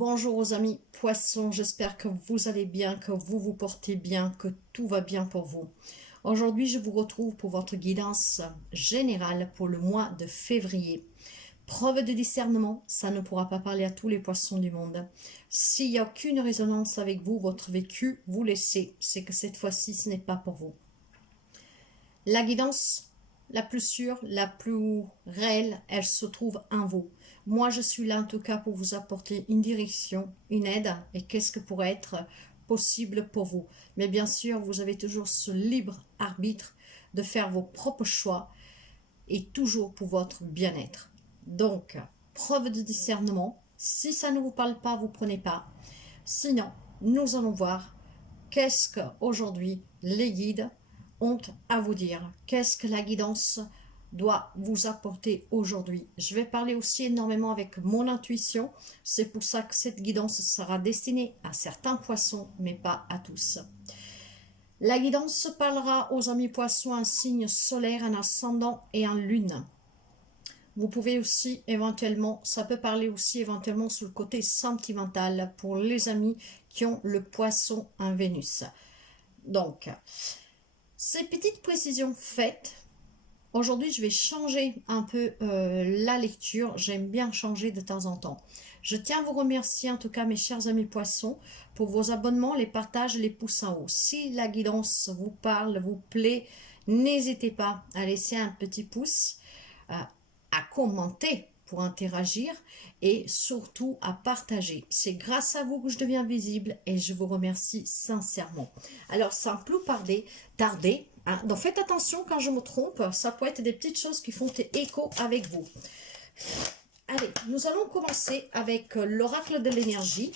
Bonjour aux amis poissons, j'espère que vous allez bien, que vous vous portez bien, que tout va bien pour vous. Aujourd'hui, je vous retrouve pour votre guidance générale pour le mois de février. Preuve de discernement, ça ne pourra pas parler à tous les poissons du monde. S'il n'y a aucune résonance avec vous, votre vécu, vous laissez, c'est que cette fois-ci, ce n'est pas pour vous. La guidance la plus sûre, la plus réelle, elle se trouve en vous. Moi, je suis là en tout cas pour vous apporter une direction, une aide et qu'est-ce que pourrait être possible pour vous. Mais bien sûr, vous avez toujours ce libre arbitre de faire vos propres choix et toujours pour votre bien-être. Donc, preuve de discernement. Si ça ne vous parle pas, vous prenez pas. Sinon, nous allons voir qu'est-ce qu'aujourd'hui les guides ont à vous dire. Qu'est-ce que la guidance doit vous apporter aujourd'hui. Je vais parler aussi énormément avec mon intuition. C'est pour ça que cette guidance sera destinée à certains poissons, mais pas à tous. La guidance parlera aux amis poissons un signe solaire, un ascendant et un lune. Vous pouvez aussi éventuellement, ça peut parler aussi éventuellement sur le côté sentimental pour les amis qui ont le poisson en Vénus. Donc, ces petites précisions faites, aujourd'hui je vais changer un peu la lecture, j'aime bien changer de temps en temps. Je tiens à vous remercier en tout cas mes chers amis poissons pour vos abonnements, les partages, les pouces en haut. Si la guidance vous parle, vous plaît, n'hésitez pas à laisser un petit pouce, à commenter pour interagir et surtout à partager. C'est grâce à vous que je deviens visible et je vous remercie sincèrement. Alors sans plus tarder, hein, donc faites attention quand je me trompe, ça peut être des petites choses qui font écho avec vous. Allez, nous allons commencer avec l'oracle de l'énergie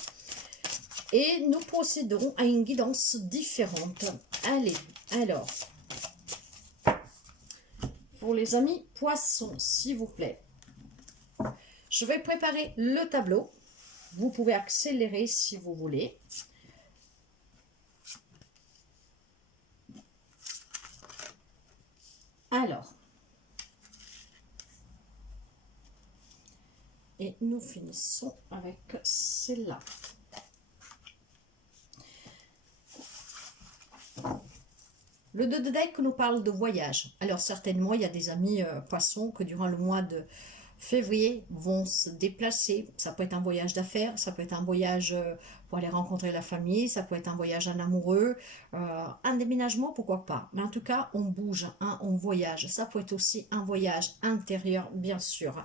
et nous procéderons à une guidance différente. Allez, alors, pour les amis poissons, s'il vous plaît, je vais préparer le tableau. Vous pouvez accélérer si vous voulez. Alors, et nous finissons avec celle-là. Le 2 de deck nous parle de voyage. Alors certainement, il y a des amis poissons que durant le mois de février vont se déplacer. Ça peut être un voyage d'affaires, ça peut être un voyage pour aller rencontrer la famille, ça peut être un voyage en amoureux, un déménagement, pourquoi pas. Mais en tout cas, on bouge, hein, on voyage. Ça peut être aussi un voyage intérieur, bien sûr.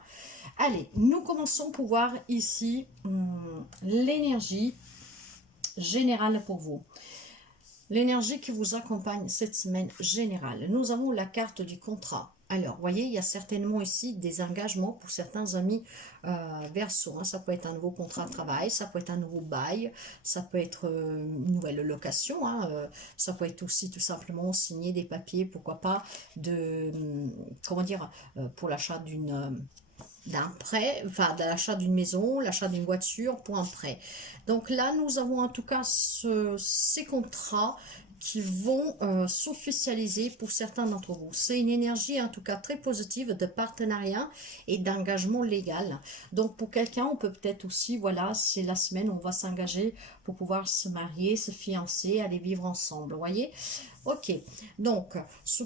Allez, nous commençons pour voir ici l'énergie générale pour vous. L'énergie qui vous accompagne cette semaine générale. Nous avons la carte du contrat. Alors, vous voyez, il y a certainement ici des engagements pour certains amis Verseau. Hein. Ça peut être un nouveau contrat de travail, ça peut être un nouveau bail, ça peut être une nouvelle location. Hein. Ça peut être aussi tout simplement signer des papiers, pourquoi pas, comment dire, pour l'achat d'un prêt, enfin de l'achat d'une maison, l'achat d'une voiture pour un prêt. Donc là, nous avons en tout cas ces contrats qui vont s'officialiser pour certains d'entre vous. C'est une énergie en tout cas très positive de partenariat et d'engagement légal. Donc pour quelqu'un, on peut peut-être aussi, voilà, c'est la semaine où on va s'engager pour pouvoir se marier, se fiancer, aller vivre ensemble, vous voyez. Ok, donc,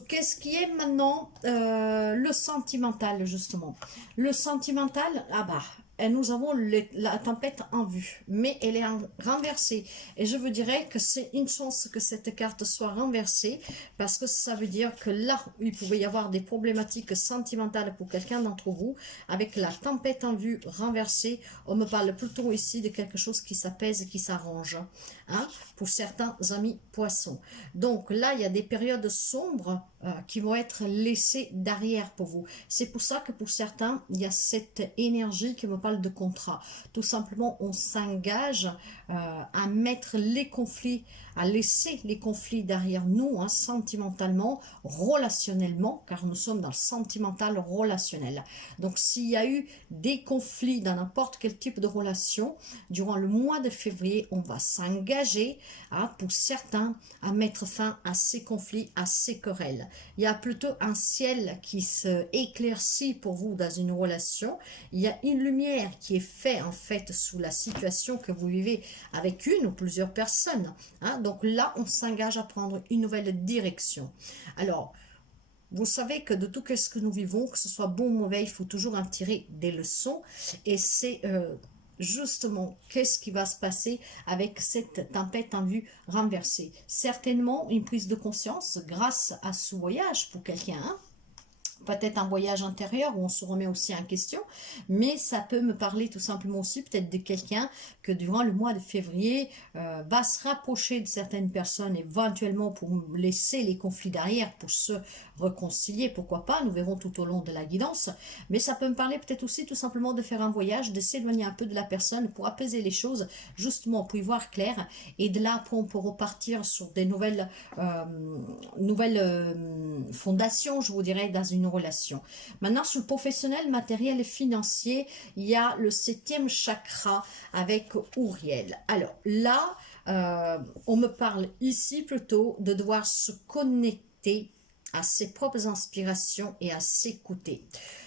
qu'est-ce qui est maintenant le sentimental, justement? Le sentimental, ah bah, nous avons la tempête en vue, mais elle est renversée. Et je vous dirais que c'est une chance que cette carte soit renversée, parce que ça veut dire que là, il pouvait y avoir des problématiques sentimentales pour quelqu'un d'entre vous, avec la tempête en vue renversée, on me parle plutôt ici de quelque chose qui s'apaise et qui s'arrange, hein, pour certains amis poissons. Donc là, il y a des périodes sombres qui vont être laissées derrière pour vous. C'est pour ça que pour certains, il y a cette énergie qui me parle de contrat. Tout simplement, on s'engage à mettre les conflits, à laisser les conflits derrière nous, hein, sentimentalement, relationnellement, car nous sommes dans le sentimental relationnel. Donc, s'il y a eu des conflits dans n'importe quel type de relation, durant le mois de février, on va s'engager, hein, pour certains, à mettre fin à ces conflits, à ces querelles. Il y a plutôt un ciel qui se éclaircit pour vous dans une relation. Il y a une lumière lumière qui est faite en fait sous la situation que vous vivez avec une ou plusieurs personnes. Hein. Donc là, on s'engage à prendre une nouvelle direction. Alors, vous savez que de tout ce que nous vivons, que ce soit bon ou mauvais, il faut toujours en tirer des leçons. Et c'est justement qu'est-ce qui va se passer avec cette tempête en vue renversée. Certainement une prise de conscience grâce à ce voyage pour quelqu'un, hein. Peut-être un voyage intérieur où on se remet aussi en question, mais ça peut me parler tout simplement aussi peut-être de quelqu'un que durant le mois de février va se rapprocher de certaines personnes éventuellement pour laisser les conflits derrière, pour se réconcilier, pourquoi pas, nous verrons tout au long de la guidance, mais ça peut me parler peut-être aussi tout simplement de faire un voyage, de s'éloigner un peu de la personne pour apaiser les choses, justement pour y voir clair, et de là après on peut repartir sur des nouvelles fondations, je vous dirais, dans une relation. Maintenant, sur le professionnel, matériel et financier, il y a le 7e chakra avec Uriel. Alors là, on me parle ici plutôt de devoir se connecter à ses propres inspirations et à s'écouter.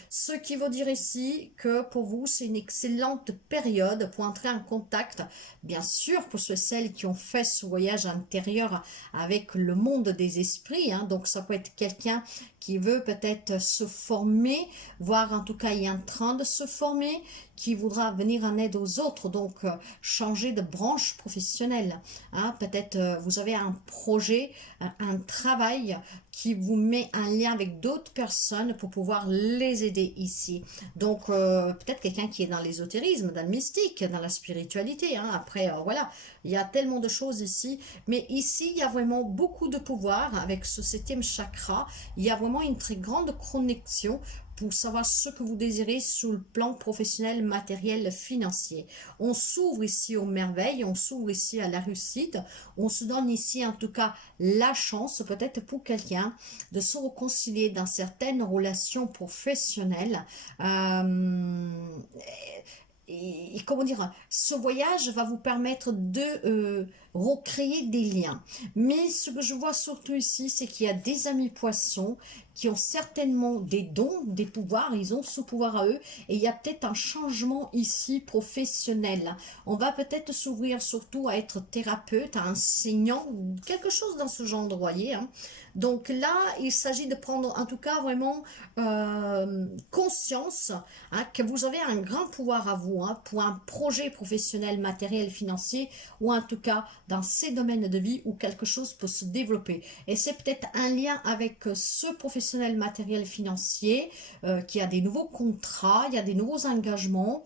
Ce qui veut dire ici que pour vous, c'est une excellente période pour entrer en contact, bien sûr, pour ceux et celles qui ont fait ce voyage intérieur avec le monde des esprits. Hein, donc, ça peut être quelqu'un qui veut peut-être se former, voire en tout cas est en train de se former, qui voudra venir en aide aux autres, donc changer de branche professionnelle. Hein, peut-être vous avez un projet, un travail qui vous met en lien avec d'autres personnes pour pouvoir les aider ici. Donc peut-être quelqu'un qui est dans l'ésotérisme, dans le mystique, dans la spiritualité. Hein. Après, voilà, il y a tellement de choses ici. Mais ici, il y a vraiment beaucoup de pouvoir avec ce 7e chakra. Il y a vraiment une très grande connexion pour savoir ce que vous désirez sur le plan professionnel, matériel, financier. On s'ouvre ici aux merveilles, on s'ouvre ici à la réussite, on se donne ici en tout cas la chance, peut-être pour quelqu'un, de se réconcilier dans certaines relations professionnelles. Et comment dire, ce voyage va vous permettre de recréer des liens. Mais ce que je vois surtout ici, c'est qu'il y a des amis poissons qui ont certainement des dons, des pouvoirs, ils ont ce pouvoir à eux, et il y a peut-être un changement ici professionnel. On va peut-être s'ouvrir surtout à être thérapeute, à enseignant, quelque chose dans ce genre de voyez. Hein. Donc là, il s'agit de prendre en tout cas vraiment conscience hein, que vous avez un grand pouvoir à vous hein, pour un projet professionnel, matériel, financier, ou en tout cas dans ces domaines de vie où quelque chose peut se développer. Et c'est peut-être un lien avec ce professionnel matériel financier qui a des nouveaux contrats, il y a des nouveaux engagements.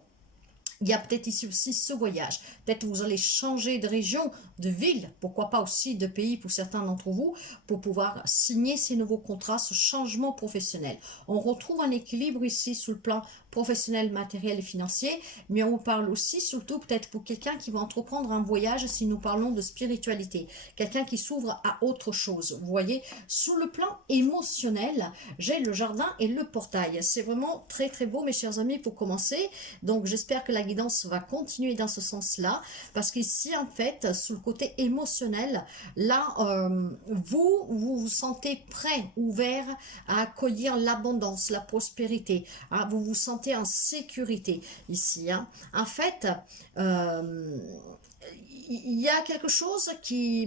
Il y a peut-être ici aussi ce voyage. Peut-être vous allez changer de région, de ville, pourquoi pas aussi de pays pour certains d'entre vous, pour pouvoir signer ces nouveaux contrats, ce changement professionnel. On retrouve un équilibre ici sur le plan professionnel, matériel et financier, mais on parle aussi surtout peut-être pour quelqu'un qui va entreprendre un voyage si nous parlons de spiritualité. Quelqu'un qui s'ouvre à autre chose. Vous voyez, sur le plan émotionnel, j'ai le jardin et le portail. C'est vraiment très très beau mes chers amis pour commencer. Donc j'espère que la guidance va continuer dans ce sens-là, parce qu'ici en fait, sous le côté émotionnel, là, vous vous sentez prêt, ouvert à accueillir l'abondance, la prospérité, hein, vous vous sentez en sécurité ici. Hein. En fait, il y a quelque chose qui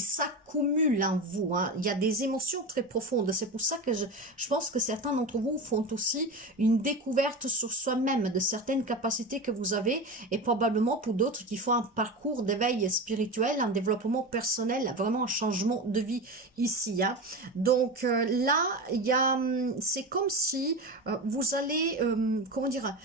s'accumule en vous. Hein. Il y a des émotions très profondes. C'est pour ça que je pense que certains d'entre vous font aussi une découverte sur soi-même de certaines capacités que vous avez et probablement pour d'autres qui font un parcours d'éveil spirituel, un développement personnel, vraiment un changement de vie ici. Hein. Donc là, c'est comme si vous allez, comment dire,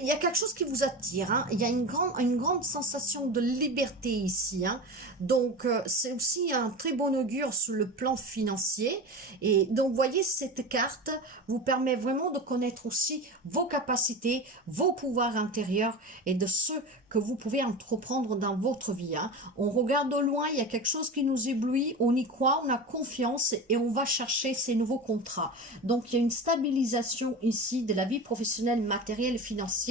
il y a quelque chose qui vous attire, hein. Il y a une grande sensation de liberté ici. Hein. Donc, c'est aussi un très bon augure sur le plan financier. Et donc, vous voyez, cette carte vous permet vraiment de connaître aussi vos capacités, vos pouvoirs intérieurs et de ce que vous pouvez entreprendre dans votre vie. Hein. On regarde au loin, il y a quelque chose qui nous éblouit, on y croit, on a confiance et on va chercher ces nouveaux contrats. Donc, il y a une stabilisation ici de la vie professionnelle, matérielle, financière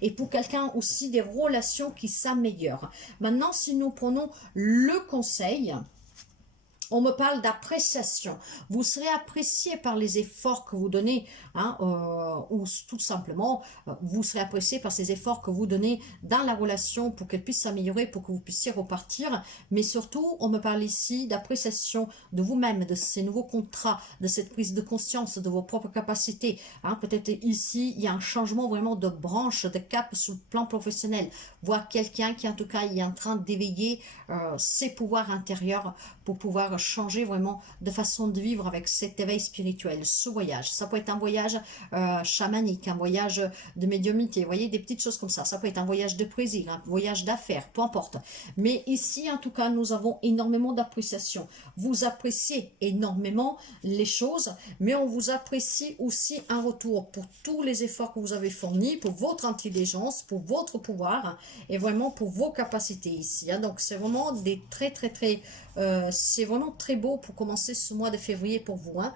et pour quelqu'un aussi des relations qui s'améliorent. Maintenant, si nous prenons le conseil, On me parle d'appréciation. Vous serez apprécié par les efforts que vous donnez, hein, ou tout simplement, vous serez apprécié par ces efforts que vous donnez dans la relation pour qu'elle puisse s'améliorer, pour que vous puissiez repartir. Mais surtout, on me parle ici d'appréciation de vous-même, de ces nouveaux contrats, de cette prise de conscience, de vos propres capacités. Hein. Peut-être ici, il y a un changement vraiment de branche, de cap sur le plan professionnel. Voir quelqu'un qui, en tout cas, est en train d'éveiller ses pouvoirs intérieurs pour pouvoir changer vraiment de façon de vivre avec cet éveil spirituel, ce voyage. Ça peut être un voyage chamanique, un voyage de médiumnité, vous voyez, des petites choses comme ça. Ça peut être un voyage de plaisir, un voyage d'affaires, peu importe. Mais ici, en tout cas, nous avons énormément d'appréciation. Vous appréciez énormément les choses, mais on vous apprécie aussi un retour pour tous les efforts que vous avez fournis, pour votre intelligence, pour votre pouvoir et vraiment pour vos capacités ici. Hein. Donc, c'est vraiment des c'est vraiment très beau pour commencer ce mois de février pour vous. Hein.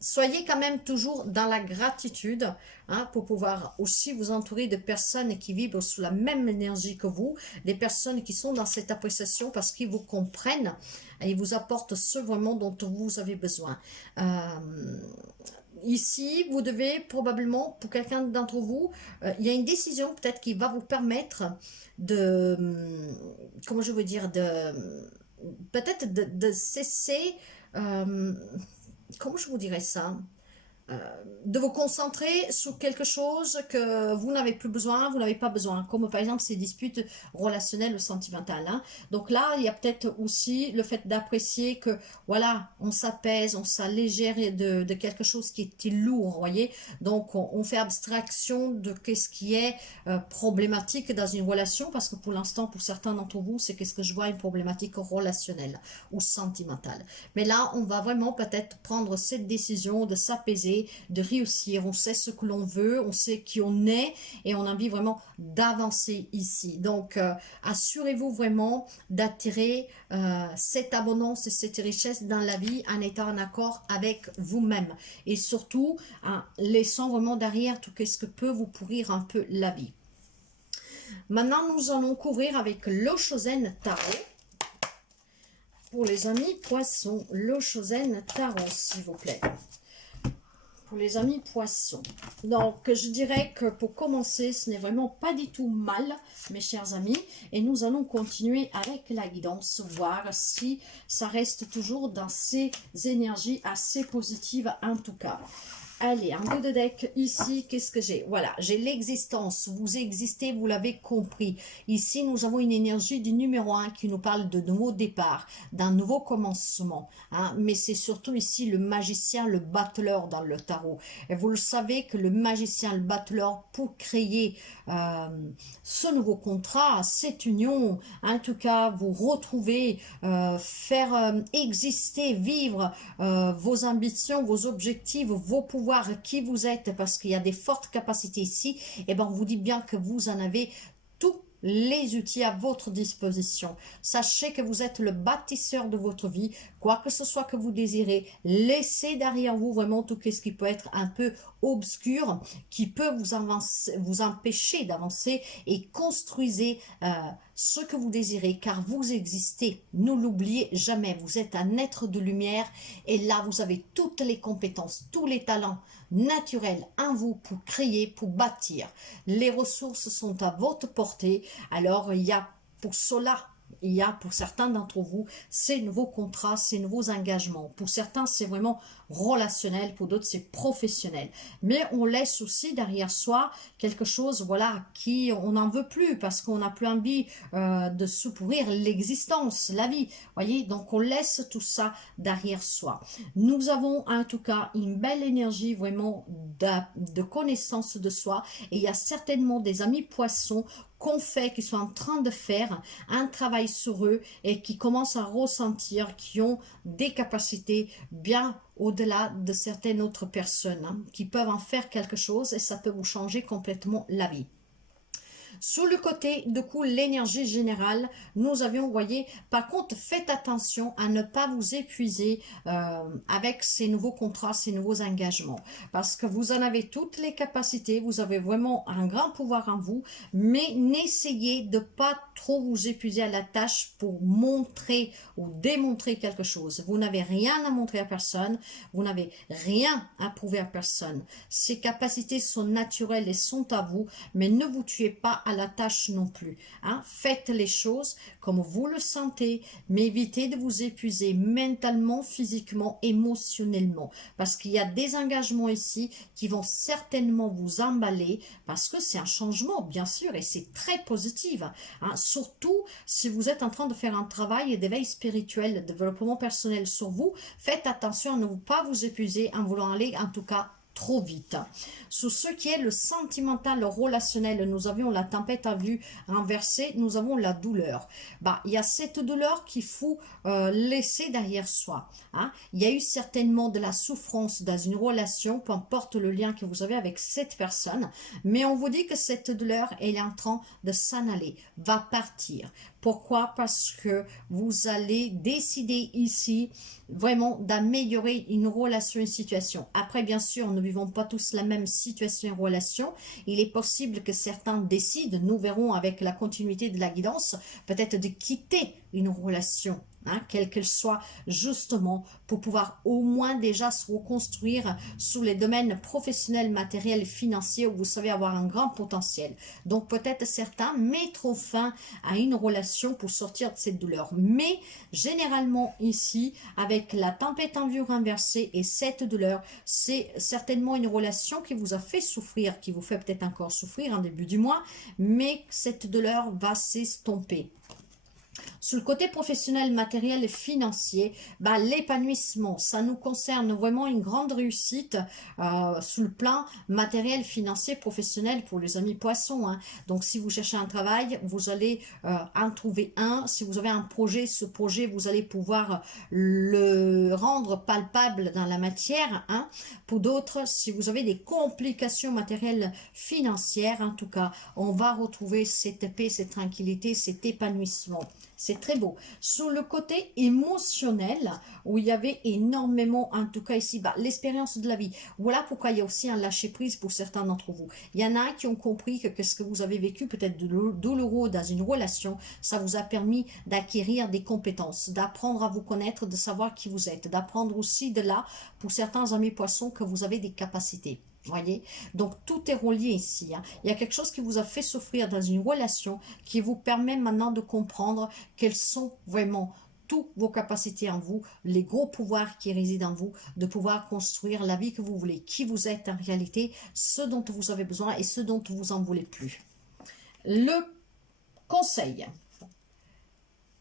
Soyez quand même toujours dans la gratitude, hein, pour pouvoir aussi vous entourer de personnes qui vibrent sous la même énergie que vous, des personnes qui sont dans cette appréciation parce qu'ils vous comprennent et ils vous apportent ce vraiment dont vous avez besoin. Ici, vous devez probablement, pour quelqu'un d'entre vous, il y a une décision peut-être qui va vous permettre de, comment je veux dire, peut-être de cesser, comment je vous dirais ça, de vous concentrer sur quelque chose que vous n'avez plus besoin, vous n'avez pas besoin, comme par exemple ces disputes relationnelles ou sentimentales. Hein. Donc là, il y a peut-être aussi le fait d'apprécier que, voilà, on s'apaise, on s'allégère de quelque chose qui était lourd, vous voyez. Donc, on fait abstraction de ce qui est problématique dans une relation, parce que pour l'instant, pour certains d'entre vous, c'est qu'est-ce que je vois, une problématique relationnelle ou sentimentale. Mais là, on va vraiment peut-être prendre cette décision de s'apaiser, de réussir, on sait ce que l'on veut, on sait qui on est et on a envie vraiment d'avancer ici. Donc, assurez-vous vraiment d'attirer cette abondance et cette richesse dans la vie en étant en accord avec vous-même et surtout en laissant vraiment derrière tout ce que peut vous pourrir un peu la vie. Maintenant, nous allons couvrir avec le Shozen Tarot. Pour les amis poissons, le Shozen Tarot, s'il vous plaît. Pour les amis poissons. Donc, je dirais que pour commencer, ce n'est vraiment pas du tout mal, mes chers amis. Et nous allons continuer avec la guidance, voir si ça reste toujours dans ces énergies assez positives en tout cas. Allez, un coup de deck ici, qu'est-ce que j'ai? Voilà, j'ai l'existence, vous existez, vous l'avez compris. Ici, nous avons une énergie du numéro 1 qui nous parle de nouveau départ, d'un nouveau commencement. Hein, mais c'est surtout ici le magicien, le battleur dans le tarot. Et vous le savez que le magicien, le battleur, pour créer ce nouveau contrat, cette union, en tout cas, vous retrouver, faire exister, vivre vos ambitions, vos objectifs, vos pouvoirs, qui vous êtes, parce qu'il y a des fortes capacités ici, et ben on vous dit bien que vous en avez tous les outils à votre disposition. Sachez que vous êtes le bâtisseur de votre vie, quoi que ce soit que vous désirez, laissez derrière vous vraiment tout ce qui peut être un peu obscur, qui peut vous empêcher d'avancer, et construisez ce que vous désirez, car vous existez, ne l'oubliez jamais, vous êtes un être de lumière, et là vous avez toutes les compétences, tous les talents naturels en vous pour créer, pour bâtir. Les ressources sont à votre portée, alors il y a pour cela, il y a pour certains d'entre vous ces nouveaux contrats, ces nouveaux engagements. Pour certains, c'est vraiment relationnel, pour d'autres, c'est professionnel. Mais on laisse aussi derrière soi quelque chose, voilà, qui on n'en veut plus parce qu'on n'a plus envie de se pourrir l'existence, la vie. Voyez, donc on laisse tout ça derrière soi. Nous avons en tout cas une belle énergie vraiment de connaissance de soi, et il y a certainement des amis poissons qu'on fait, qui sont en train de faire un travail sur eux et qui commencent à ressentir, qui ont des capacités bien au-delà de certaines autres personnes, hein, qui peuvent en faire quelque chose, et ça peut vous changer complètement la vie. Sur le côté, du coup, l'énergie générale, nous avions, vous voyez, par contre, faites attention à ne pas vous épuiser avec ces nouveaux contrats, ces nouveaux engagements, parce que vous en avez toutes les capacités, vous avez vraiment un grand pouvoir en vous, mais n'essayez de pas trop vous épuiser à la tâche pour montrer ou démontrer quelque chose. Vous n'avez rien à montrer à personne, vous n'avez rien à prouver à personne. Ces capacités sont naturelles et sont à vous, mais ne vous tuez pas à la tâche non plus. Hein. Faites les choses comme vous le sentez, mais évitez de vous épuiser mentalement, physiquement, émotionnellement, parce qu'il y a des engagements ici qui vont certainement vous emballer, parce que c'est un changement, bien sûr, et c'est très positif. Hein. Surtout si vous êtes en train de faire un travail d'éveil spirituel, de développement personnel sur vous, faites attention à ne pas vous épuiser en voulant aller, en tout cas, trop vite. Sur ce qui est le sentimental, le relationnel, nous avions la tempête à vue renversée, nous avons la douleur. Bah, il y a cette douleur qu'il faut laisser derrière soi. Hein. Il y a eu certainement de la souffrance dans une relation, peu importe le lien que vous avez avec cette personne, mais on vous dit que cette douleur, elle est en train de s'en aller, va partir. Pourquoi? Parce que vous allez décider ici vraiment d'améliorer une relation, une situation. Après, bien sûr, nous ne vivons pas tous la même situation et relation. Il est possible que certains décident, nous verrons avec la continuité de la guidance, peut-être de quitter une relation. Hein, quelle qu'elle soit, justement, pour pouvoir au moins déjà se reconstruire sous les domaines professionnels, matériels et financiers où vous savez avoir un grand potentiel. Donc peut-être certains mettront fin à une relation pour sortir de cette douleur. Mais généralement ici, avec la tempête en vue renversée et cette douleur, c'est certainement une relation qui vous a fait souffrir, qui vous fait peut-être encore souffrir en début du mois, mais cette douleur va s'estomper. Sur le côté professionnel, matériel et financier, bah, l'épanouissement, ça nous concerne vraiment une grande réussite sur le plan matériel, financier, professionnel pour les amis poissons. Hein. Donc, si vous cherchez un travail, vous allez en trouver un. Si vous avez un projet, ce projet, vous allez pouvoir le rendre palpable dans la matière. Hein. Pour d'autres, si vous avez des complications matérielles financières, en tout cas, on va retrouver cette paix, cette tranquillité, cet épanouissement. C'est très beau. Sur le côté émotionnel, où il y avait énormément, en tout cas ici, bah, l'expérience de la vie. Voilà pourquoi il y a aussi un lâcher-prise pour certains d'entre vous. Il y en a qui ont compris que ce que vous avez vécu, peut-être douloureux dans une relation, ça vous a permis d'acquérir des compétences, d'apprendre à vous connaître, de savoir qui vous êtes, d'apprendre aussi de là, pour certains amis poissons, que vous avez des capacités. Voyez, donc tout est relié ici. Hein. Il y a quelque chose qui vous a fait souffrir dans une relation qui vous permet maintenant de comprendre quelles sont vraiment toutes vos capacités en vous, les gros pouvoirs qui résident en vous, de pouvoir construire la vie que vous voulez, qui vous êtes en réalité, ce dont vous avez besoin et ce dont vous en voulez plus. Le conseil.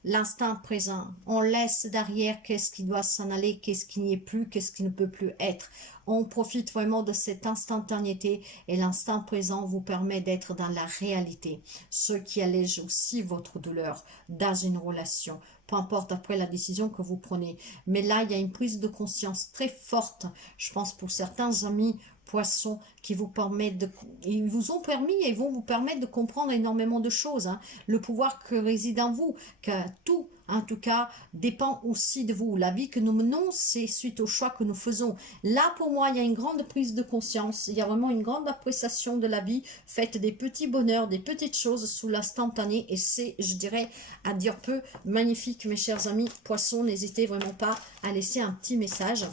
L'instant présent, on laisse derrière qu'est-ce qui doit s'en aller, qu'est-ce qui n'y est plus, qu'est-ce qui ne peut plus être. On profite vraiment de cette instantanéité et l'instant présent vous permet d'être dans la réalité, ce qui allège aussi votre douleur dans une relation, peu importe après la décision que vous prenez. Mais là, il y a une prise de conscience très forte, je pense pour certains amis poissons qui vous permettent de, ils vous ont permis et vont vous permettre de comprendre énormément de choses. Hein. Le pouvoir que réside en vous, que tout, en tout cas, dépend aussi de vous. La vie que nous menons, c'est suite aux choix que nous faisons. Là, pour moi, il y a une grande prise de conscience. Il y a vraiment une grande appréciation de la vie. Faites des petits bonheurs, des petites choses sous l'instantané. Et c'est, je dirais, à dire peu, magnifique, mes chers amis poissons. N'hésitez vraiment pas à laisser un petit message.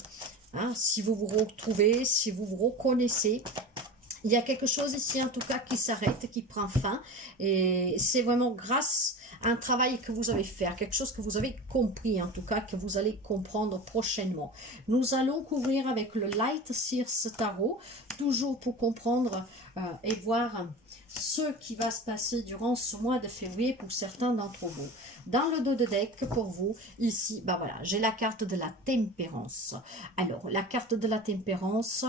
Hein, si vous vous retrouvez, si vous vous reconnaissez, il y a quelque chose ici en tout cas qui s'arrête, qui prend fin et c'est vraiment grâce à un travail que vous avez fait, quelque chose que vous avez compris en tout cas, que vous allez comprendre prochainement. Nous allons couvrir avec le Light Seers Tarot, toujours pour comprendre et voir ce qui va se passer durant ce mois de février pour certains d'entre vous. Dans le dos de deck, pour vous, ici, bah voilà, j'ai la carte de la tempérance. Alors, la carte de la tempérance,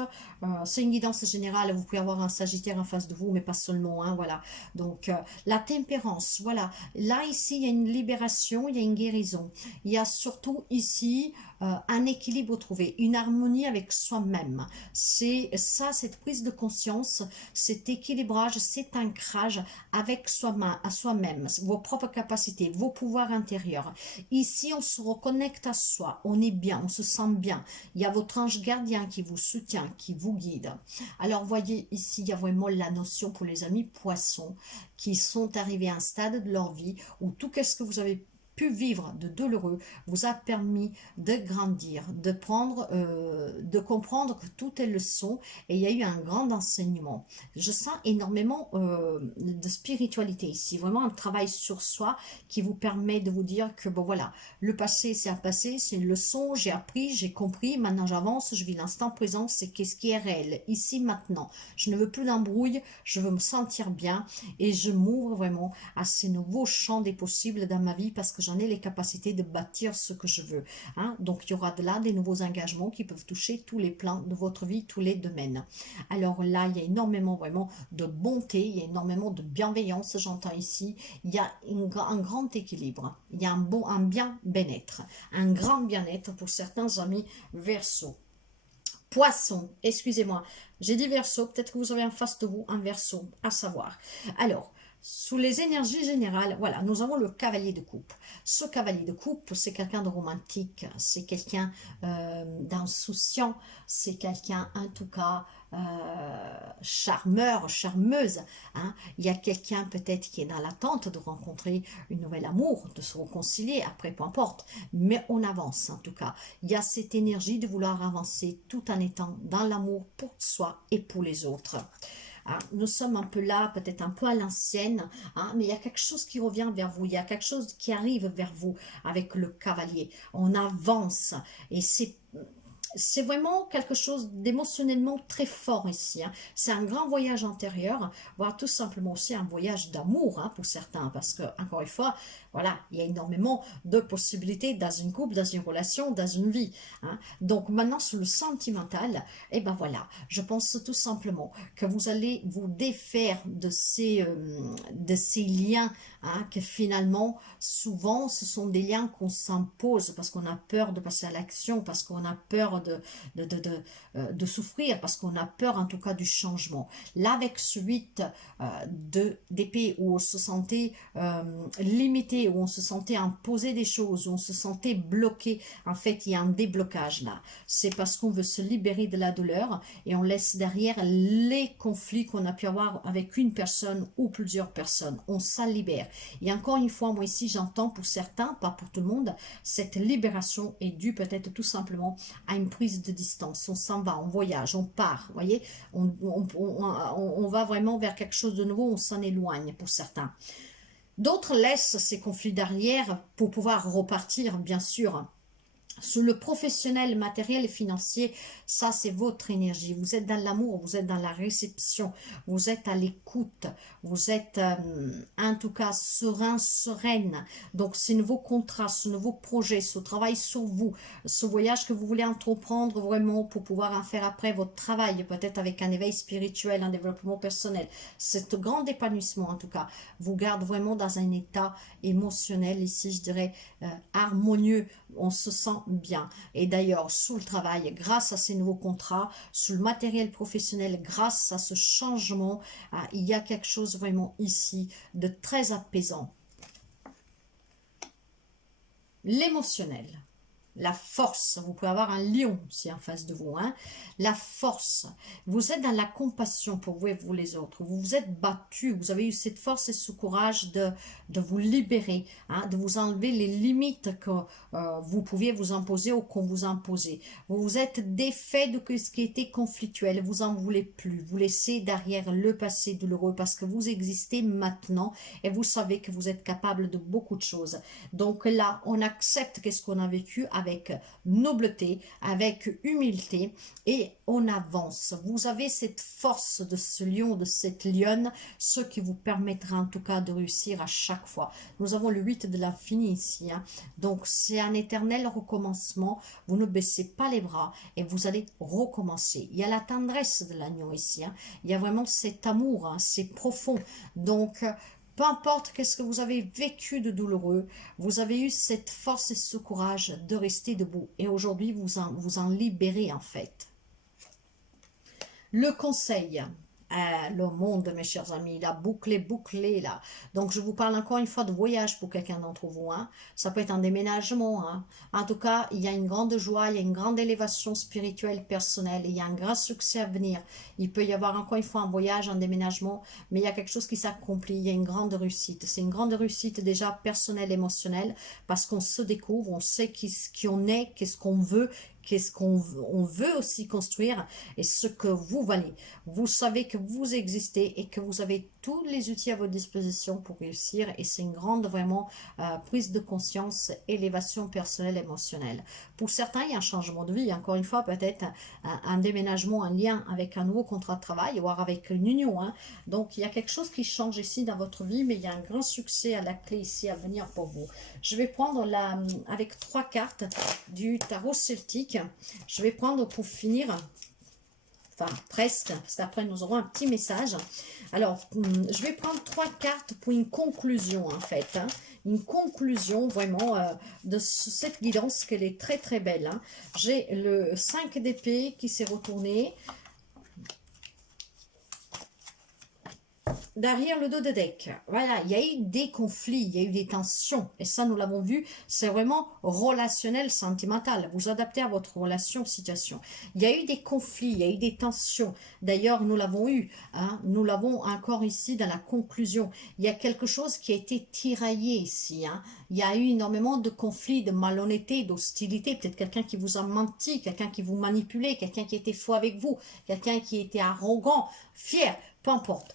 c'est une guidance générale. Vous pouvez avoir un sagittaire en face de vous, mais pas seulement, hein, voilà. Donc, la tempérance, voilà. Là, ici, il y a une libération, il y a une guérison. Il y a surtout ici un équilibre trouvé, une harmonie avec soi-même. C'est ça, cette prise de conscience, cet équilibrage, cet ancrage avec soi-même, vos propres capacités, vos pouvoirs intérieurs. Ici, on se reconnecte à soi, on est bien, on se sent bien. Il y a votre ange gardien qui vous soutient, qui vous guide. Alors, voyez, ici, il y a vraiment la notion pour les amis poissons qui sont arrivés à un stade de leur vie où tout ce que vous avez pu vivre de douloureux vous a permis de grandir, de comprendre que tout est leçon et il y a eu un grand enseignement. Je sens énormément de spiritualité ici, vraiment un travail sur soi qui vous permet de vous dire que bon voilà, le passé c'est un passé, c'est une leçon, j'ai appris, j'ai compris, maintenant j'avance, je vis l'instant présent, c'est qu'est-ce qui est réel, ici maintenant. Je ne veux plus d'embrouille, je veux me sentir bien et je m'ouvre vraiment à ces nouveaux champs des possibles dans ma vie parce que j'en ai les capacités de bâtir ce que je veux. Hein. Donc, il y aura de là des nouveaux engagements qui peuvent toucher tous les plans de votre vie, tous les domaines. Alors là, il y a énormément vraiment de bonté, il y a énormément de bienveillance, j'entends ici. Il y a un grand équilibre, il y a un bien bien-être, un grand bien-être pour certains amis Verseau. Poisson, excusez-moi, j'ai dit Verseau, peut-être que vous avez en face de vous un Verseau, à savoir. Alors, sous les énergies générales, voilà, nous avons le cavalier de coupe. Ce cavalier de coupe, c'est quelqu'un de romantique, c'est quelqu'un d'insouciant, c'est quelqu'un, en tout cas, charmeur, charmeuse. Hein. Il y a quelqu'un peut-être qui est dans l'attente de rencontrer une nouvelle amour, de se réconcilier, après, peu importe. Mais on avance, en tout cas. Il y a cette énergie de vouloir avancer tout en étant dans l'amour pour soi et pour les autres. Hein, nous sommes un peu là, peut-être un peu à l'ancienne, hein, mais il y a quelque chose qui revient vers vous, il y a quelque chose qui arrive vers vous avec le cavalier. On avance et c'est vraiment quelque chose d'émotionnellement très fort ici. Hein. C'est un grand voyage intérieur, voire tout simplement aussi un voyage d'amour hein, pour certains, parce que, encore une fois, voilà, il y a énormément de possibilités dans une couple, dans une relation, dans une vie. Hein. Donc maintenant, sur le sentimental, eh ben voilà, je pense tout simplement que vous allez vous défaire de ces liens hein, que finalement, souvent, ce sont des liens qu'on s'impose parce qu'on a peur de passer à l'action, parce qu'on a peur de souffrir, parce qu'on a peur en tout cas du changement. Là, avec ce 8 d'épée où on se sentait limité, où on se sentait imposer des choses, où on se sentait bloqué, en fait, il y a un déblocage là. C'est parce qu'on veut se libérer de la douleur et on laisse derrière les conflits qu'on a pu avoir avec une personne ou plusieurs personnes. On s'en libère. Et encore une fois, moi ici, j'entends pour certains, pas pour tout le monde, cette libération est due peut-être tout simplement à une prise de distance. On s'en va, on voyage, on part, vous voyez, on va vraiment vers quelque chose de nouveau, on s'en éloigne pour certains. D'autres laissent ces conflits derrière pour pouvoir repartir, bien sûr. Sur le professionnel, matériel et financier, ça c'est votre énergie. Vous êtes dans l'amour, vous êtes dans la réception, vous êtes à l'écoute, vous êtes en tout cas serein, sereine. Donc ces nouveaux contrats, ce nouveau projet, ce travail sur vous, ce voyage que vous voulez entreprendre vraiment pour pouvoir en faire après votre travail, peut-être avec un éveil spirituel, un développement personnel. Cet grand épanouissement en tout cas vous garde vraiment dans un état émotionnel ici, je dirais harmonieux. On se sent bien. Et d'ailleurs, sous le travail, grâce à ces nouveaux contrats, sous le matériel professionnel, grâce à ce changement, il y a quelque chose vraiment ici de très apaisant. L'émotionnel. La force, vous pouvez avoir un lion aussi en face de vous, hein. La force, vous êtes dans la compassion pour vous et vous les autres, vous vous êtes battu, vous avez eu cette force et ce courage de vous libérer, hein, de vous enlever les limites que vous pouviez vous imposer ou qu'on vous imposait. Vous vous êtes défait de ce qui était conflictuel, vous en voulez plus, vous laissez derrière le passé douloureux parce que vous existez maintenant et vous savez que vous êtes capable de beaucoup de choses. Donc là, on accepte qu'est-ce qu'on a vécu avec nobleté, avec humilité et on avance. Vous avez cette force de ce lion, de cette lionne, ce qui vous permettra en tout cas de réussir à chaque fois. Nous avons le 8 de l'infini ici, hein. Donc c'est un éternel recommencement. Vous ne baissez pas les bras et vous allez recommencer. Il y a la tendresse de l'agneau ici, hein. Il y a vraiment cet amour, hein, c'est profond. Donc Peu importe qu'est-ce que vous avez vécu de douloureux, vous avez eu cette force et ce courage de rester debout. Et aujourd'hui, vous en libérez en fait. Le conseil, le monde, mes chers amis, il a bouclé, bouclé là. Donc, je vous parle encore une fois de voyage pour quelqu'un d'entre vous. Hein. Ça peut être un déménagement. Hein. En tout cas, il y a une grande joie, il y a une grande élévation spirituelle, personnelle, et il y a un grand succès à venir. Il peut y avoir encore une fois un voyage, un déménagement, mais il y a quelque chose qui s'accomplit, il y a une grande réussite. C'est une grande réussite déjà personnelle, émotionnelle, parce qu'on se découvre, on sait qui on est, qu'est-ce qu'on veut, qu'est-ce qu'on veut aussi construire et ce que vous valez. Vous savez que vous existez et que vous avez tous les outils à votre disposition pour réussir et c'est une grande vraiment prise de conscience, élévation personnelle, émotionnelle. Pour certains, il y a un changement de vie, encore une fois, peut-être un déménagement, un lien avec un nouveau contrat de travail, voire avec une union. Hein. Donc, il y a quelque chose qui change ici dans votre vie, mais il y a un grand succès à la clé ici à venir pour vous. Je vais prendre avec 3 cartes du tarot celtique. Je vais prendre pour finir, enfin presque, parce qu'après nous aurons un petit message. Alors, je vais prendre 3 cartes pour une conclusion en fait. Hein. Une conclusion vraiment de cette guidance qu'elle est très très belle. Hein. J'ai le 5 d'épée qui s'est retourné. Derrière le dos de deck, voilà, il y a eu des conflits, il y a eu des tensions, et ça nous l'avons vu, c'est vraiment relationnel, sentimental, vous adaptez à votre relation, situation. Il y a eu des conflits, il y a eu des tensions, d'ailleurs nous l'avons eu, hein, nous l'avons encore ici dans la conclusion, il y a quelque chose qui a été tiraillé ici, hein. Il y a eu énormément de conflits, de malhonnêteté, d'hostilité, peut-être quelqu'un qui vous a menti, quelqu'un qui vous manipulait, quelqu'un qui était faux avec vous, quelqu'un qui était arrogant, fier, peu importe.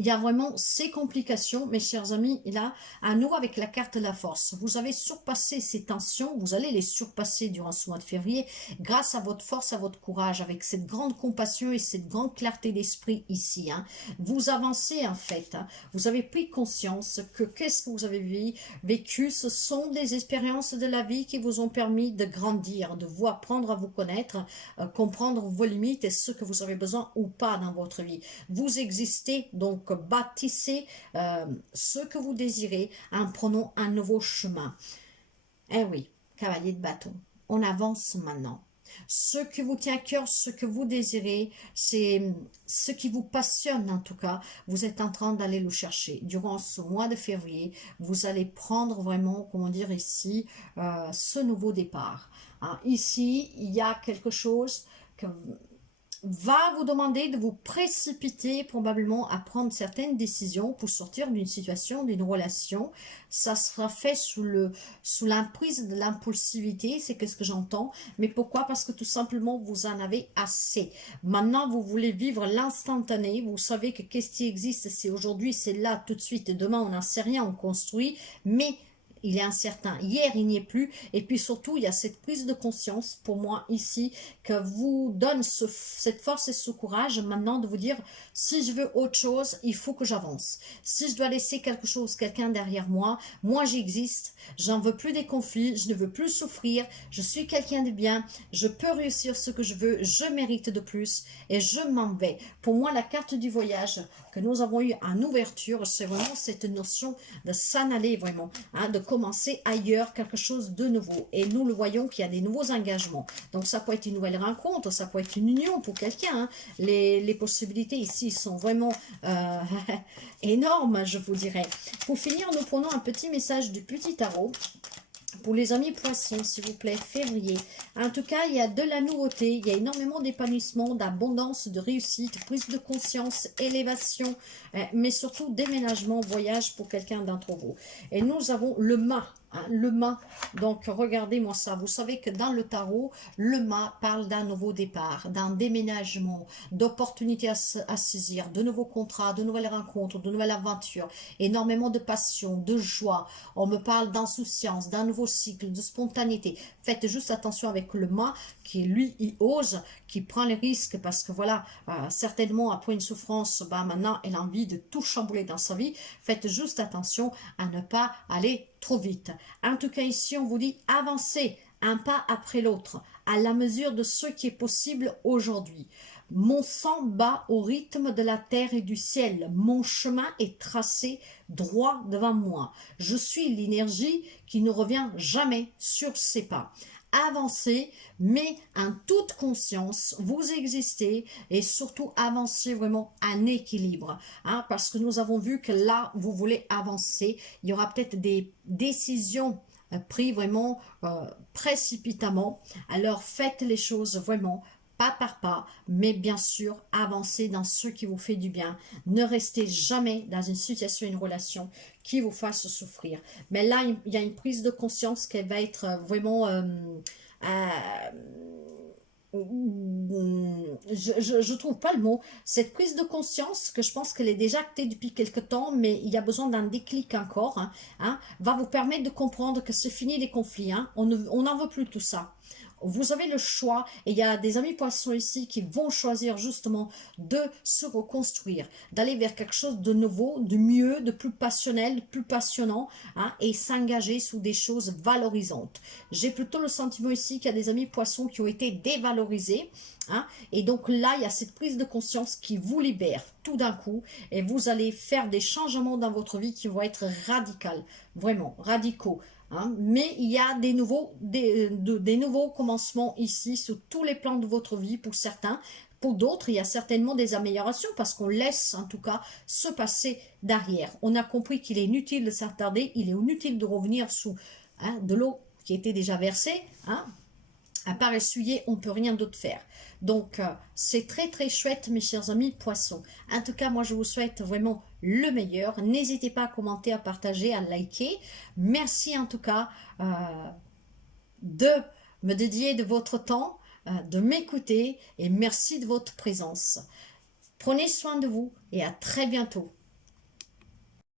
Il y a vraiment ces complications, mes chers amis, là, à nous avec la carte de la force. Vous avez surpassé ces tensions, vous allez les surpasser durant ce mois de février, grâce à votre force, à votre courage, avec cette grande compassion et cette grande clarté d'esprit ici. Hein. Vous avancez en fait, hein. Vous avez pris conscience que qu'est-ce que vous avez vécu, ce sont des expériences de la vie qui vous ont permis de grandir, de vous apprendre à vous connaître, comprendre vos limites et ce que vous avez besoin ou pas dans votre vie. Vous existez, donc bâtissez ce que vous désirez en prenant un nouveau chemin. Eh oui, cavalier de bâton, on avance maintenant. Ce qui vous tient à cœur, ce que vous désirez, c'est ce qui vous passionne en tout cas, vous êtes en train d'aller le chercher. Durant ce mois de février, vous allez prendre vraiment, comment dire ici, ce nouveau départ. Hein, ici, il y a quelque chose que va vous demander de vous précipiter probablement à prendre certaines décisions pour sortir d'une situation, d'une relation. Ça sera fait sous l'emprise de l'impulsivité, c'est ce que j'entends. Mais pourquoi? Parce que tout simplement, vous en avez assez. Maintenant, vous voulez vivre l'instantané. Vous savez que qu'est-ce qui existe, c'est aujourd'hui, c'est là, tout de suite. Et demain, on n'en sait rien, on construit. Mais il est incertain. Hier, il n'y est plus. Et puis surtout, il y a cette prise de conscience pour moi ici que vous donne cette force et ce courage maintenant de vous dire si je veux autre chose, il faut que j'avance. Si je dois laisser quelque chose, quelqu'un derrière moi, moi j'existe. J'en veux plus des conflits. Je ne veux plus souffrir. Je suis quelqu'un de bien. Je peux réussir ce que je veux. Je mérite de plus et je m'en vais. Pour moi, la carte du voyage que nous avons eu en ouverture, c'est vraiment cette notion de s'en aller vraiment, hein, de commencer ailleurs, quelque chose de nouveau. Et nous le voyons qu'il y a des nouveaux engagements. Donc ça peut être une nouvelle rencontre, ça peut être une union pour quelqu'un. Hein. Les possibilités ici sont vraiment énormes, je vous dirais. Pour finir, nous prenons un petit message du petit tarot. Pour les amis poissons, s'il vous plaît, février. En tout cas, il y a de la nouveauté, il y a énormément d'épanouissement, d'abondance, de réussite, prise de conscience, élévation, mais surtout déménagement, voyage pour quelqu'un d'entre vous. Et nous avons le mât. Hein, le mât, donc regardez-moi ça, vous savez que dans le tarot, le mât parle d'un nouveau départ, d'un déménagement, d'opportunités à saisir, de nouveaux contrats, de nouvelles rencontres, de nouvelles aventures, énormément de passion, de joie, on me parle d'insouciance, d'un nouveau cycle, de spontanéité. Faites juste attention avec le mât qui lui, il ose, qui prend les risques parce que voilà, certainement après une souffrance, maintenant elle a envie de tout chambouler dans sa vie. Faites juste attention à ne pas aller trop vite. En tout cas ici on vous dit avancez un pas après l'autre à la mesure de ce qui est possible aujourd'hui. Mon sang bat au rythme de la terre et du ciel. Mon chemin est tracé droit devant moi. Je suis l'énergie qui ne revient jamais sur ses pas. Avancez, mais en toute conscience, vous existez et surtout avancez vraiment en équilibre. Hein, parce que nous avons vu que là, vous voulez avancer. Il y aura peut-être des décisions prises vraiment précipitamment. Alors faites les choses vraiment pas par pas, mais bien sûr, avancez dans ce qui vous fait du bien. Ne restez jamais dans une situation, une relation qui vous fasse souffrir. Mais là, il y a une prise de conscience qui va être vraiment... je trouve pas le mot. Cette prise de conscience, que je pense qu'elle est déjà actée depuis quelque temps, mais il y a besoin d'un déclic encore, va vous permettre de comprendre que c'est fini les conflits. On n'en veut plus tout ça. Vous avez le choix et il y a des amis poissons ici qui vont choisir justement de se reconstruire, d'aller vers quelque chose de nouveau, de mieux, de plus passionnel, de plus passionnant et s'engager sous des choses valorisantes. J'ai plutôt le sentiment ici qu'il y a des amis poissons qui ont été dévalorisés et donc là, il y a cette prise de conscience qui vous libère tout d'un coup et vous allez faire des changements dans votre vie qui vont être radicaux, vraiment radicaux. Mais il y a des nouveaux commencements ici sur tous les plans de votre vie pour certains. Pour d'autres, il y a certainement des améliorations parce qu'on laisse en tout cas se passer derrière. On a compris qu'il est inutile de s'attarder, il est inutile de revenir sous de l'eau qui était déjà versée. À part essuyer, on ne peut rien d'autre faire. Donc, c'est très très chouette, mes chers amis poissons. En tout cas, moi, je vous souhaite vraiment le meilleur. N'hésitez pas à commenter, à partager, à liker. Merci en tout cas de me dédier de votre temps, de m'écouter et merci de votre présence. Prenez soin de vous et à très bientôt.